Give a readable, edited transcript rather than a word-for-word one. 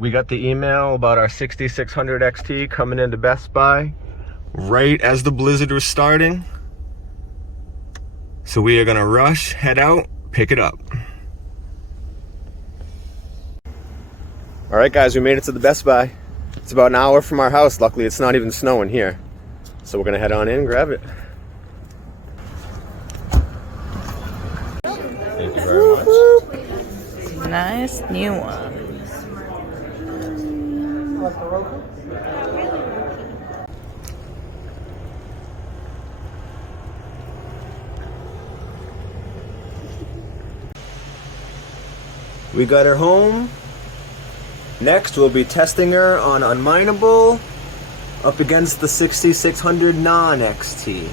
We got the email about our 6600 XT coming into Best Buy right as the blizzard was starting. So we are gonna rush, head out, pick it up. All right, guys, we made it to the Best Buy. It's about an hour from our house. Luckily, it's not even snowing here. So we're gonna head on in and grab it. Thank you very much. Nice new one. We got her home. Next, we'll be testing her on unMineable up against the 6600 non-XT.